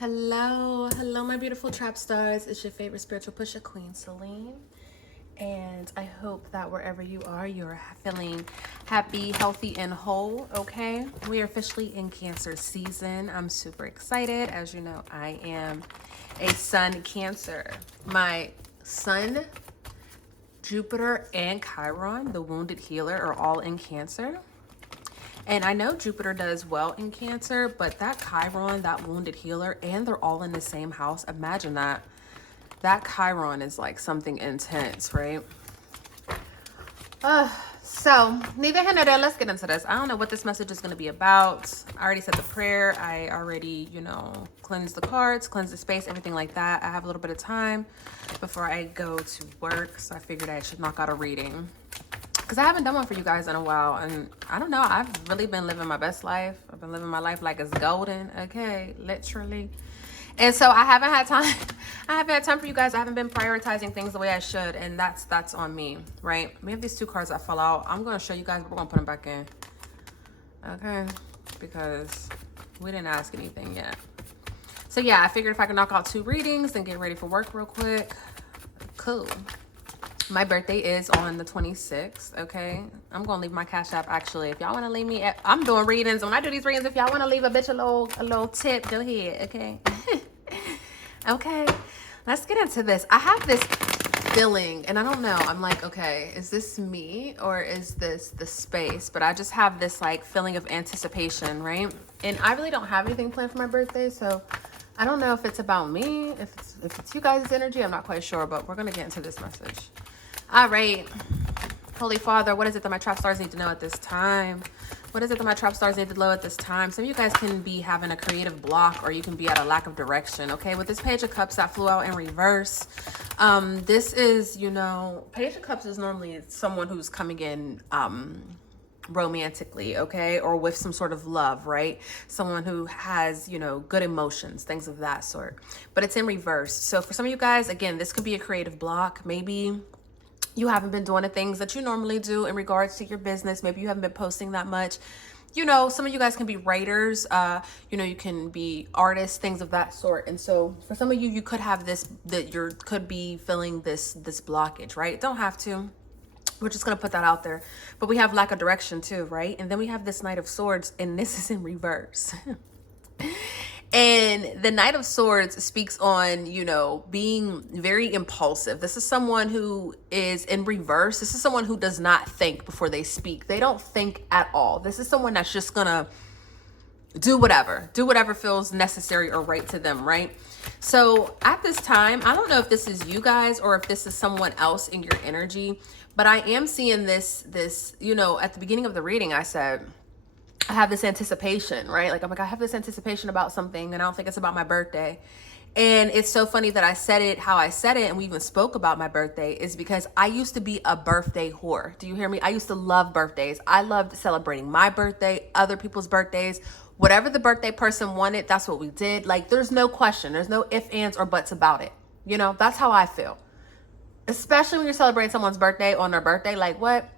Hello, my beautiful trap stars. It's your favorite spiritual pusher, Queen Selene. And I hope that wherever you are, you're feeling happy, healthy, and whole, okay? We are officially in Cancer season. I'm super excited. As you know, I am a Sun Cancer. My Sun, Jupiter, and Chiron, the wounded healer, are all in Cancer. And I know Jupiter does well in Cancer, but that Chiron, that wounded healer, and they're all in the same house. Imagine that. That Chiron is like something intense, right? So neither here nor there, let's get into this. I don't know what this message is going to be about. I already said the prayer. I already, cleansed the cards, cleansed the space, everything like that. I have a little bit of time before I go to work, so I figured I should knock out a reading. Because I haven't done one for you guys in a while, and I don't know, I've really been living my best life. I've been living my life like it's golden, okay, literally. And so I haven't had time. I haven't had time for you guys. I haven't been prioritizing things the way I should, and that's on me, right? We have these two cards that fell out. I'm going to show you guys, but we're going to put them back in, okay? Because we didn't ask anything yet. So yeah, I figured if I could knock out 2 readings and get ready for work real quick, cool. My birthday is on the 26th, okay? I'm going to leave my Cash App, actually. If y'all want to leave me, I'm doing readings. When I do these readings, if y'all want to leave a bitch a little tip, go ahead, okay? Okay, let's get into this. I have this feeling, and I don't know. I'm like, okay, is this me or is this the space? But I just have this, like, feeling of anticipation, right? And I really don't have anything planned for my birthday, so I don't know if it's about me, if it's you guys' energy. I'm not quite sure, but we're going to get into this message. All right. Holy Father, what is it that my trap stars need to know at this time? What is it that my trap stars need to know at this time? Some of you guys can be having a creative block, or you can be at a lack of direction, okay? With this Page of Cups that flew out in reverse, this is, Page of Cups is normally someone who's coming in romantically, okay? Or with some sort of love, right? Someone who has, good emotions, things of that sort. But it's in reverse. So for some of you guys, again, this could be a creative block. Maybe you haven't been doing the things that you normally do in regards to your business. Maybe you haven't been posting that much. Some of you guys can be writers, you can be artists, things of that sort. And so for some of you, you could have this, that you could be feeling this blockage, right? Don't have to. We're just going to put that out there. But we have lack of direction too, right? And then we have this Knight of Swords, and this is in reverse. And the Knight of Swords speaks on, being very impulsive. This is someone who is in reverse. This is someone who does not think before they speak. They don't think at all. This is someone that's just gonna do whatever feels necessary or right to them, right? So at this time, I don't know if this is you guys or if this is someone else in your energy, but I am seeing this, at the beginning of the reading, I said, I have this anticipation, right? Like, I have this anticipation about something, and I don't think it's about my birthday. And it's so funny that I said it how I said it, and we even spoke about my birthday, is because I used to be a birthday whore. Do you hear me? I used to love birthdays. I loved celebrating my birthday, other people's birthdays. Whatever the birthday person wanted, that's what we did. Like, there's no question. There's no ifs, ands, or buts about it. That's how I feel. Especially when you're celebrating someone's birthday on their birthday. Like, what?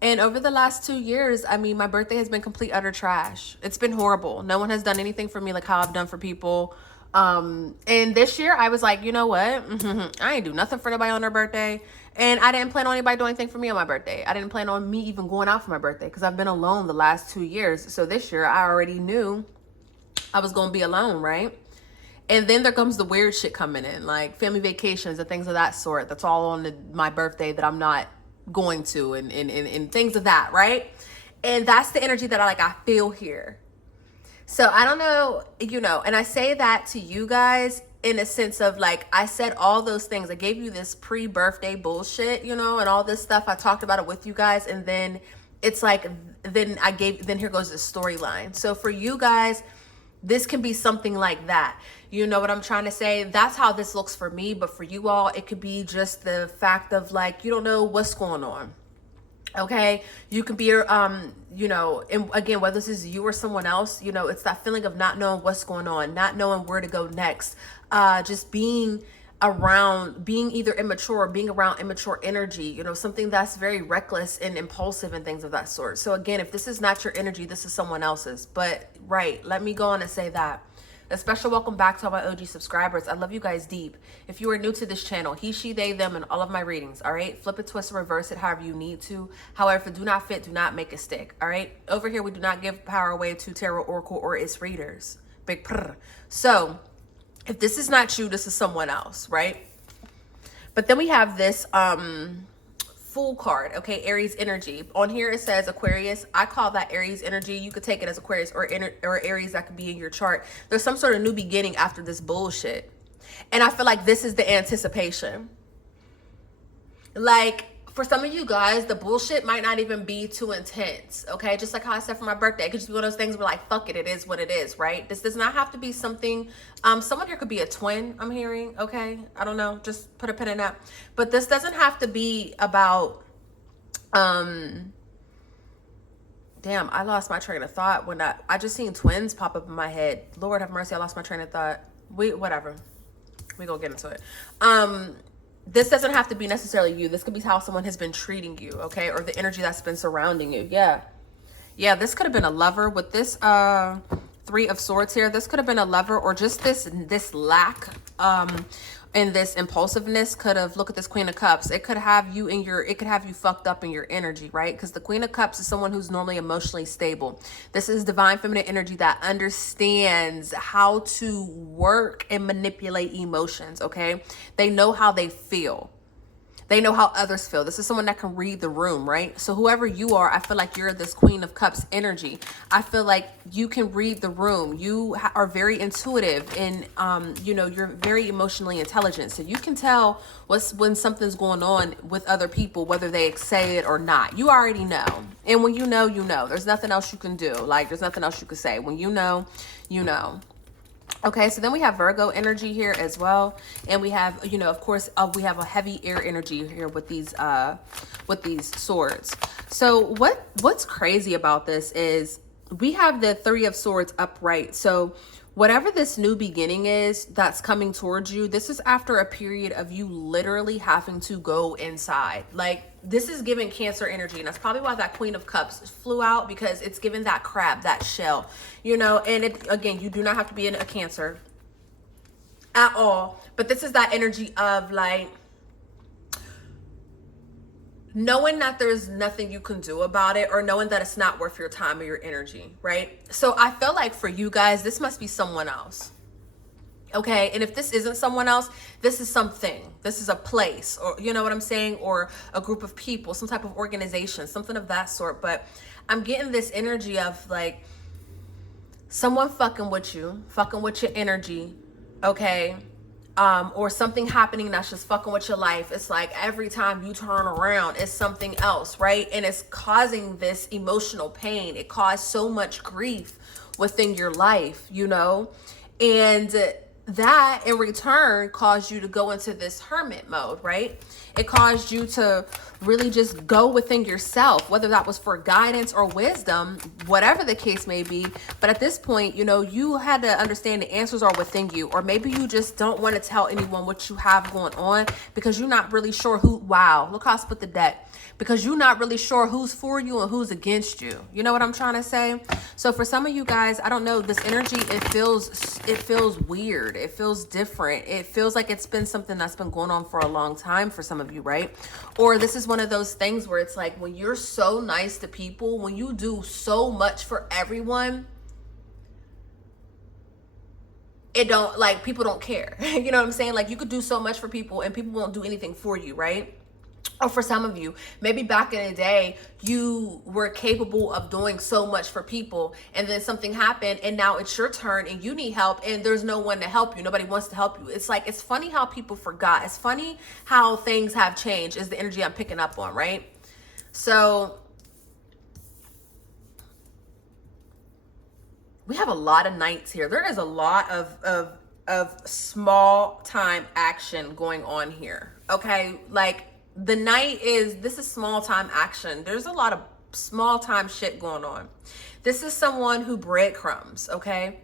And over the last 2 years, my birthday has been complete utter trash. It's been horrible. No one has done anything for me like how I've done for people. And this year I was like, you know what? I ain't do nothing for nobody on their birthday. And I didn't plan on anybody doing anything for me on my birthday. I didn't plan on me even going out for my birthday because I've been alone the last 2 years. So this year I already knew I was going to be alone, right? And then there comes the weird shit coming in, like family vacations and things of that sort. That's all on my birthday that I'm not going to, and things of that, right? And that's the energy that I feel here. So I don't know, and I say that to you guys in a sense of I said all those things. I gave you this pre-birthday bullshit, and all this stuff. I talked about it with you guys, and then it's then here goes the storyline. So for you guys, this can be something like that. You know what I'm trying to say? That's how this looks for me. But for you all, it could be just the fact of you don't know what's going on. Okay. You can be, and again, whether this is you or someone else, it's that feeling of not knowing what's going on, not knowing where to go next. Just being either immature or being around immature energy, something that's very reckless and impulsive and things of that sort. So again, if this is not your energy, this is someone else's. But right, let me go on and say that. A special welcome back to all my OG subscribers. I love you guys deep. If you are new to this channel, he, she, they, them, and all of my readings, all right? Flip it, twist, and reverse it however you need to. However, if it do not fit, do not make it stick, all right? Over here, we do not give power away to tarot, oracle, or its readers. Big prr. So, if this is not you, this is someone else, right? But then we have this Fool card, okay? Aries energy. On here it says Aquarius. I call that Aries energy. You could take it as Aquarius or Aries. That could be in your chart. There's some sort of new beginning after this bullshit. And I feel like this is the anticipation. Like, for some of you guys, the bullshit might not even be too intense, okay? Just like how I said for my birthday, it could just be one of those things where like, fuck it, it is what it is, right? This does not have to be something, someone here could be a twin, I'm hearing, okay? I don't know, just put a pin in that. But this doesn't have to be about, damn, I lost my train of thought when I just seen twins pop up in my head. Lord have mercy, I lost my train of thought. Whatever, we gonna get into it. This doesn't have to be necessarily you. This could be how someone has been treating you, okay? Or the energy that's been surrounding you. Yeah, this could have been a lover with this Three of Swords here. This could have been a lover, or just this lack and this impulsiveness could have, look at this Queen of Cups. It could have you it could have you fucked up in your energy, right? Because the Queen of Cups is someone who's normally emotionally stable. This is divine feminine energy that understands how to work and manipulate emotions, okay? They know how they feel. They know how others feel. This is someone that can read the room, right? So whoever you are, I feel like you're this Queen of Cups energy. I feel like you can read the room. You are very intuitive and, you know, you're very emotionally intelligent. So you can tell when something's going on with other people, whether they say it or not. You already know. And when you know, you know. There's nothing else you can do. Like, there's nothing else you can say. When you know, you know. Okay, so then we have Virgo energy here as well, and we have, you know, of course, we have a heavy air energy here with these swords. So what's crazy about this is we have the Three of Swords upright. So whatever this new beginning is that's coming towards you, this is after a period of you literally having to go inside. Like, this is giving Cancer energy, and that's probably why that Queen of Cups flew out, because it's giving that crab, that shell, you know. And it, again, you do not have to be in a Cancer at all, but this is that energy of like knowing that there's nothing you can do about it, or knowing that it's not worth your time or your energy, right? So I feel like for you guys, this must be someone else. Okay, and if this isn't someone else, this is something. This is a place, or you know what I'm saying, or a group of people, some type of organization, something of that sort. But I'm getting this energy of like someone fucking with your energy, okay? Or something happening that's just fucking with your life. It's like every time you turn around, it's something else, right? And it's causing this emotional pain. It caused so much grief within your life, you know? And that in return caused you to go into this hermit mode, right? It caused you to really just go within yourself, whether that was for guidance or wisdom, whatever the case may be. But at this point, you know, you had to understand the answers are within you, or maybe you just don't want to tell anyone what you have going on because you're not really sure who, wow, look how I split the deck. Because you're not really sure who's for you and who's against you. You know what I'm trying to say? So for some of you guys, I don't know, this energy, it feels weird. It feels different. It feels like it's been something that's been going on for a long time for some of you, right? Or this is one of those things where it's like when you're so nice to people, when you do so much for everyone, it don't, like, people don't care. You know what I'm saying? Like, you could do so much for people and people won't do anything for you, right? Or for some of you, maybe back in the day, you were capable of doing so much for people, and then something happened and now it's your turn and you need help and there's no one to help you. Nobody wants to help you. It's like, it's funny how people forgot. It's funny how things have changed is the energy I'm picking up on, right? So we have a lot of knights here. There is a lot of small time action going on here, okay? Like, the knight this is small time action. There's a lot of small time shit going on. This is someone who breadcrumbs, okay?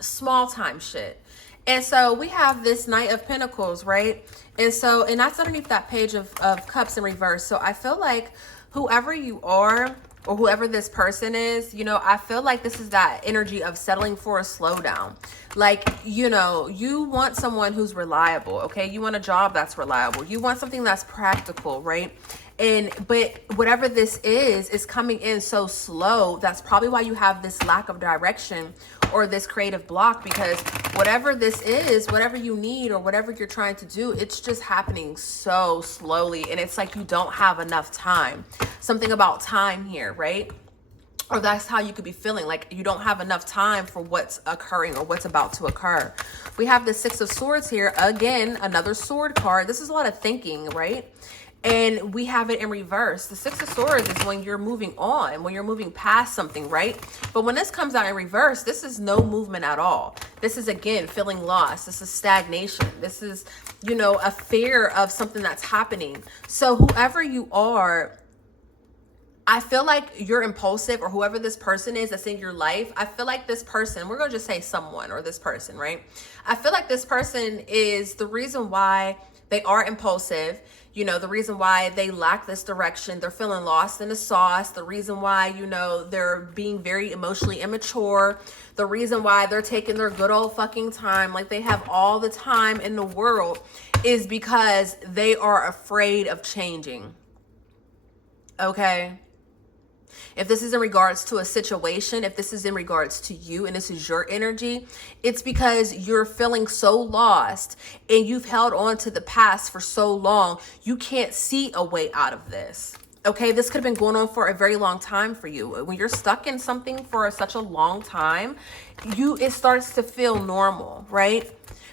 Small time shit. And so we have this Knight of Pentacles, right? And that's underneath that Page of Cups in reverse. So I feel like whoever you are, or whoever this person is, you know, I feel like this is that energy of settling for a slowdown. Like, you know, you want someone who's reliable, okay? You want a job that's reliable. You want something that's practical, right? But whatever this is coming in so slow. That's probably why you have this lack of direction or this creative block, because whatever this is, whatever you need or whatever you're trying to do, it's just happening so slowly. And it's like you don't have enough time. Something about time here, right? Or that's how you could be feeling, like you don't have enough time for what's occurring or what's about to occur. We have the Six of Swords here. Again, another sword card. This is a lot of thinking, right? And we have it in reverse. The Six of Swords is when you're moving on, when you're moving past something, right? But when this comes out in reverse, this is no movement at all. This is, again, feeling lost. This is stagnation. This is, you know, a fear of something that's happening. So whoever you are, I feel like you're impulsive, or whoever this person is that's in your life. I feel like this person, we're going to just say someone or this person, right? I feel like this person is the reason why they are impulsive. You know, the reason why they lack this direction, they're feeling lost in the sauce. The reason why, you know, they're being very emotionally immature. The reason why they're taking their good old fucking time, like they have all the time in the world, is because they are afraid of changing. Okay? If this is in regards to a situation, if this is in regards to you and this is your energy, it's because you're feeling so lost and you've held on to the past for so long. You can't see a way out of this. Okay, this could have been going on for a very long time for you. When you're stuck in something for such a long time, it starts to feel normal, right?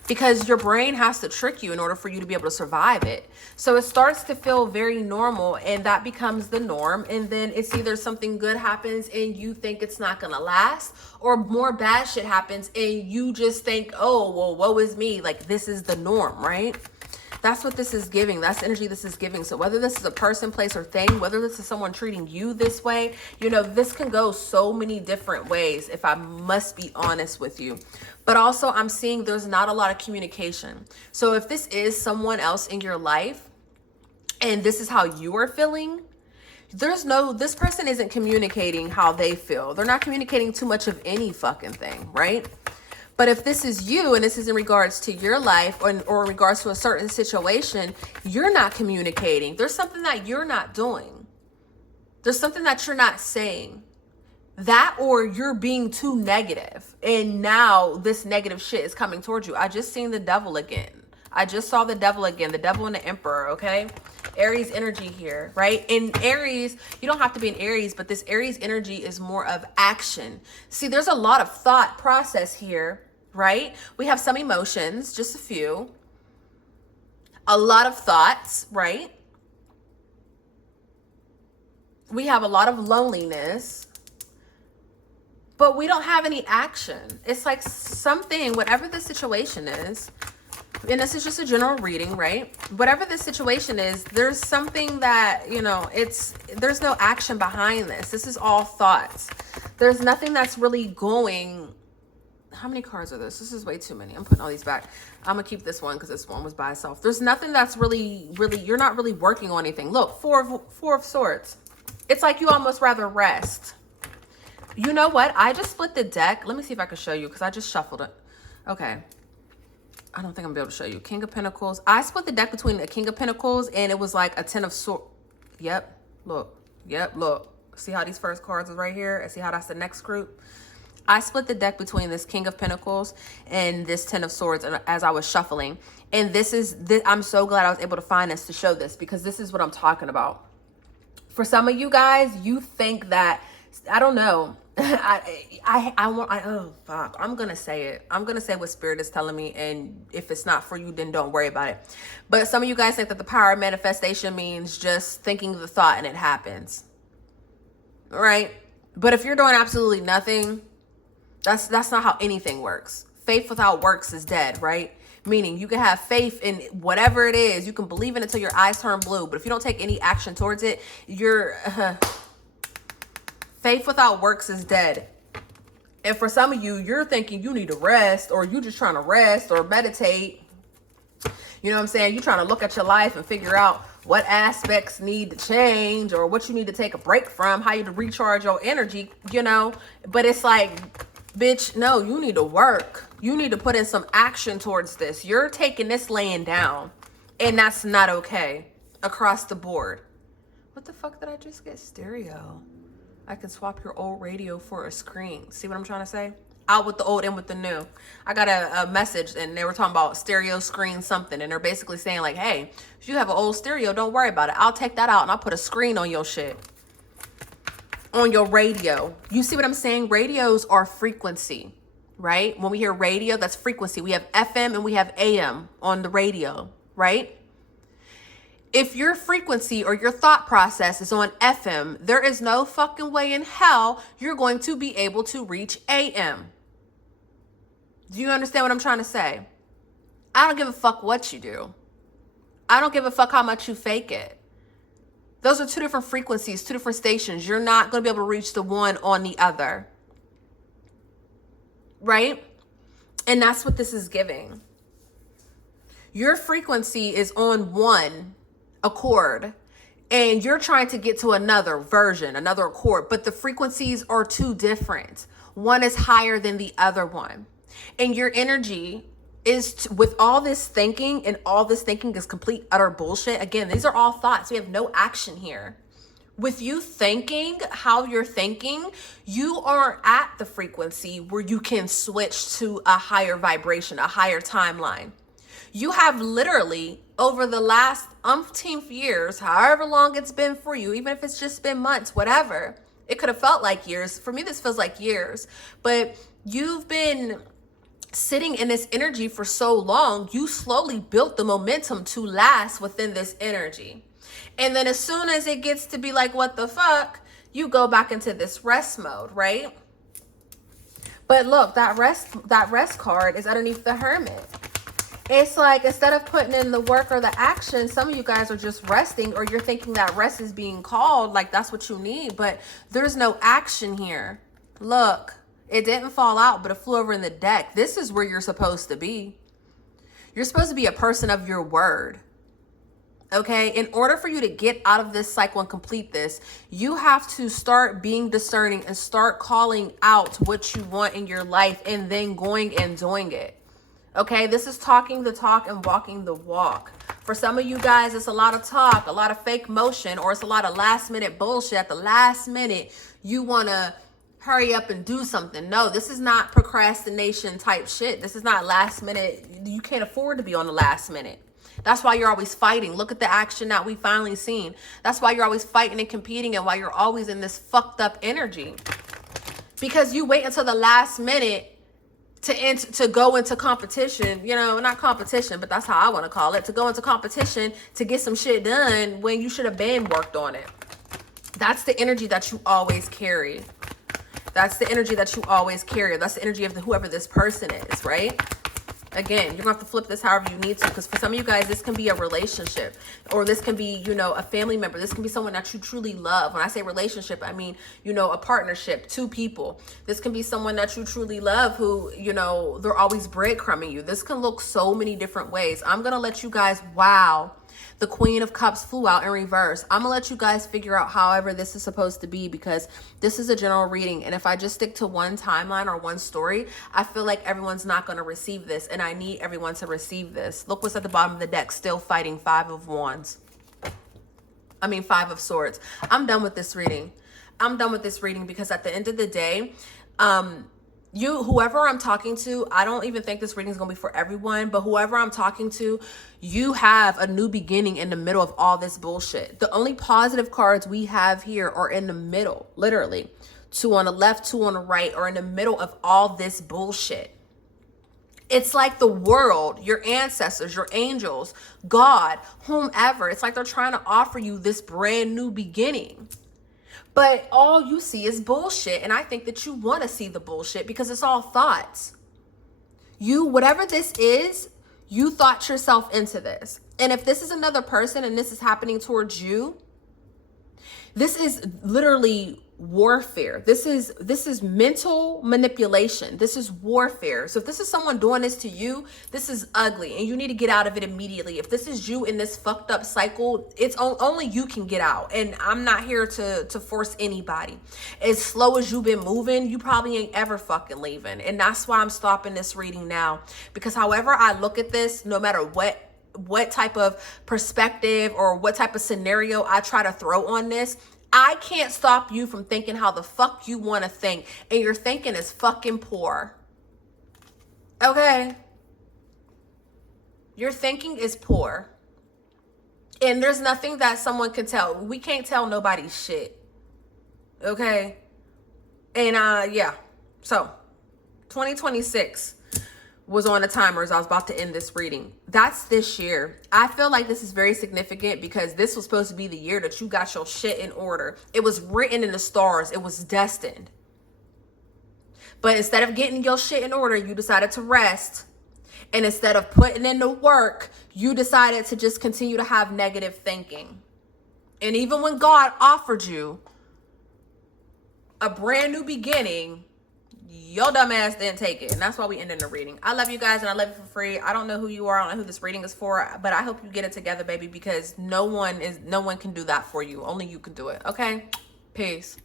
Because your brain has to trick you in order for you to be able to survive it. So it starts to feel very normal, and that becomes the norm. And then it's either something good happens and you think it's not going to last, or more bad shit happens and you just think, oh, well, woe is me. Like, this is the norm, right? That's what this is giving. That's the energy this is giving. So whether this is a person, place, or thing, whether this is someone treating you this way, you know, this can go so many different ways, if I must be honest with you. But also, I'm seeing there's not a lot of communication. So if this is someone else in your life and this is how you are feeling, this person isn't communicating how they feel. They're not communicating too much of any fucking thing, right? But if this is you and this is in regards to your life or in regards to a certain situation, you're not communicating. There's something that you're not doing. There's something that you're not saying. That, or you're being too negative. And now this negative shit is coming towards you. I just seen the devil again. I just saw the devil again. The devil and the emperor, okay? Aries energy here, right? In Aries, you don't have to be in Aries, but this Aries energy is more of action. See, there's a lot of thought process here, right? We have some emotions, just a few. A lot of thoughts, right? We have a lot of loneliness. But we don't have any action. It's like something, whatever the situation is, and this is just a general reading, right? Whatever the situation is, there's something that, you know, there's no action behind this. This is all thoughts. There's nothing that's really going. How many cards are this? This is way too many. I'm putting all these back. I'm going to keep this one because this one was by itself. There's nothing that's really, you're not really working on anything. Look, four of swords. It's like you almost rather rest. You know what? I just split the deck. Let me see if I can show you because I just shuffled it. Okay. I don't think I'm going to be able to show you. King of Pentacles. I split the deck between the King of Pentacles and it was like a 10 of Swords. Yep. Look. Yep. Look. See how these first cards are right here? And see how that's the next group? I split the deck between this King of Pentacles and this 10 of Swords as I was shuffling. And I'm so glad I was able to find this to show this because this is what I'm talking about. For some of you guys, you think that, I don't know. Oh fuck, I'm gonna say it. I'm gonna say what spirit is telling me, and if it's not for you, then don't worry about it. But some of you guys think that the power of manifestation means just thinking the thought and it happens, right? But if you're doing absolutely nothing, that's not how anything works. Faith without works is dead, right? Meaning you can have faith in whatever it is, you can believe in it till your eyes turn blue, but if you don't take any action towards it, faith without works is dead. And for some of you, you're thinking you need to rest, or you just trying to rest or meditate. You know what I'm saying? You're trying to look at your life and figure out what aspects need to change or what you need to take a break from, how you to recharge your energy, you know. But it's like, bitch, no, you need to work. You need to put in some action towards this. You're taking this laying down, and that's not okay across the board. What the fuck did I just get? Stereo. I can swap your old radio for a screen. See what I'm trying to say? Out with the old, in with the new. I got a message and they were talking about stereo screen something. And they're basically saying like, hey, if you have an old stereo, don't worry about it. I'll take that out and I'll put a screen on your shit. On your radio. You see what I'm saying? Radios are frequency, right? When we hear radio, that's frequency. We have FM and we have AM on the radio, right? If your frequency or your thought process is on FM, there is no fucking way in hell you're going to be able to reach AM. Do you understand what I'm trying to say? I don't give a fuck what you do. I don't give a fuck how much you fake it. Those are two different frequencies, two different stations. You're not going to be able to reach the one on the other. Right? And that's what this is giving. Your frequency is on one accord and you're trying to get to another version, another accord, but the frequencies are too different. One is higher than the other one. And your energy is with all this thinking, and all this thinking is complete utter bullshit. Again, these are all thoughts. We have no action here. With you thinking how you're thinking, you are at the frequency where you can switch to a higher vibration, a higher timeline. You have literally, over the last umpteenth years, however long it's been for you, even if it's just been months, whatever, it could have felt like years. For me, this feels like years. But you've been sitting in this energy for so long, you slowly built the momentum to last within this energy. And then as soon as it gets to be like, what the fuck, you go back into this rest mode, right? But look, that rest card is underneath the Hermit. It's like, instead of putting in the work or the action, some of you guys are just resting, or you're thinking that rest is being called, like that's what you need, but there's no action here. Look, it didn't fall out, but it flew over in the deck. This is where you're supposed to be. You're supposed to be a person of your word. Okay? In order for you to get out of this cycle and complete this, you have to start being discerning and start calling out what you want in your life and then going and doing it. Okay, this is talking the talk and walking the walk. For some of you guys, it's a lot of talk, a lot of fake motion, or it's a lot of last minute bullshit. At the last minute, you want to hurry up and do something. No, this is not procrastination type shit. This is not last minute. You can't afford to be on the last minute. That's why you're always fighting. Look at the action that we finally seen. That's why you're always fighting and competing, and why you're always in this fucked up energy. Because you wait until the last minute to go into competition, you know, not competition, but that's how I want to call it, to go into competition to get some shit done when you should have been worked on it. That's the energy that you always carry. That's the energy that you always carry. That's the energy of whoever this person is, right? Again, you're gonna have to flip this however you need to, because for some of you guys, this can be a relationship, or this can be, you know, a family member. This can be someone that you truly love. When I say relationship, I mean, you know, a partnership, two people. This can be someone that you truly love who, you know, they're always breadcrumbing you. This can look so many different ways. I'm gonna let you guys, wow, the Queen of Cups flew out in reverse. I'm gonna let you guys figure out however this is supposed to be, because this is a general reading. And if I just stick to one timeline or one story, I feel like everyone's not gonna receive this. And I need everyone to receive this. Look what's at the bottom of the deck, still fighting. Five of Swords. I'm done with this reading. I'm done with this reading because at the end of the day, whoever I'm talking to, I don't even think this reading is going to be for everyone, but whoever I'm talking to, you have a new beginning in the middle of all this bullshit. The only positive cards we have here are in the middle, literally. Two on the left, two on the right, or in the middle of all this bullshit. It's like the world, your ancestors, your angels, God, whomever, it's like they're trying to offer you this brand new beginning. But all you see is bullshit. And I think that you want to see the bullshit because it's all thoughts. Whatever this is, you thought yourself into this. And if this is another person and this is happening towards you, this is literally warfare. This is mental manipulation. This is warfare. So if this is someone doing this to you, this is ugly and you need to get out of it immediately. If this is you in this fucked up cycle, it's only you can get out. And I'm not here to force anybody. As slow as you've been moving, you probably ain't ever fucking leaving. And that's why I'm stopping this reading now, because however I look at this, no matter what type of perspective or what type of scenario I try to throw on this, I can't stop you from thinking how the fuck you want to think. And your thinking is fucking poor. Okay? Your thinking is poor. And there's nothing that someone can tell. We can't tell nobody's shit. Okay? And yeah. So, 2026 was on the timer as I was about to end this reading. That's this year. I feel like this is very significant because this was supposed to be the year that you got your shit in order. It was written in the stars. It was destined. But instead of getting your shit in order, you decided to rest. And instead of putting in the work, you decided to just continue to have negative thinking. And even when God offered you a brand new beginning, your dumb ass didn't take it. And that's why we ended the reading. I love you guys and I love you for free. I don't know who you are. I don't know who this reading is for, but I hope you get it together, baby, because no one can do that for you. Only you can do it. Okay? Peace.